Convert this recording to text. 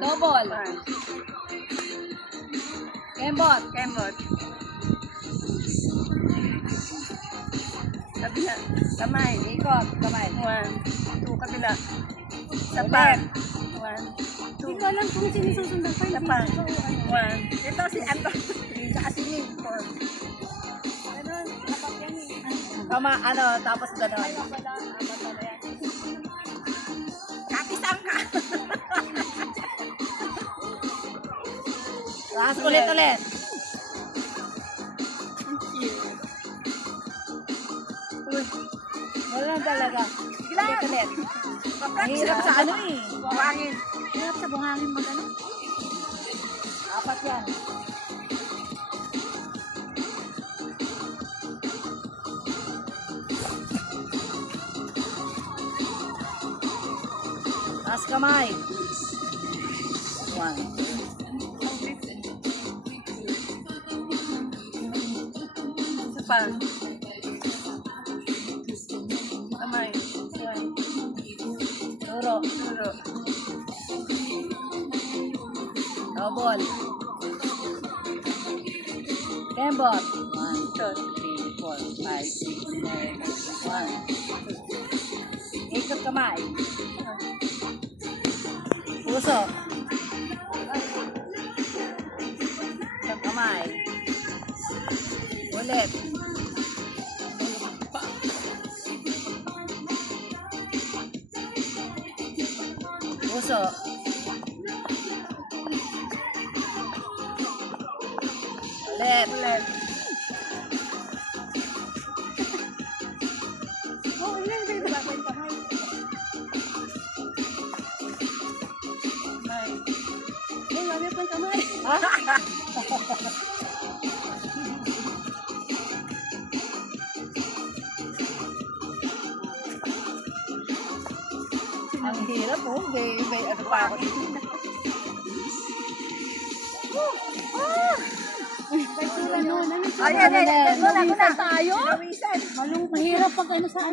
Double. Kembot. Kabila. Kamay. Ikot. Kamay. 1, 2, kabila. Isa Ulit. pa. 1, Hindi ko alam kung sino susundan pa. isa pa. 1. Ito si Anto. Saka si Nick. 4. Ganun, dapat yan eh. Kama, tapos gano'n. Ay, wala. Apat na yan. Kapisang ka. Last ulit. Wala talaga. Ulit. Mahirap sa ano eh. Buhangin. Hirap sa buhangin mag-ano. Apat yan. Taas kamay. 1. Isa pa. Kamay. 1. Turo. Double. Kembot. 1, 2, 3, 4, 5, 6, 7, 8. 1. Ikot kamay. Puso. Ikot kamay. Ulit. Puso. Ulit. Oh, ilan ba yung bagay kamay? Kamay. Eh, lagi pa yung kamay. Ang hirap oh. May ano pa ako dito. May sura nun. Ano yung sura? Ayan. Lumisan tayo? Lumisan. Mahirap pag ano sa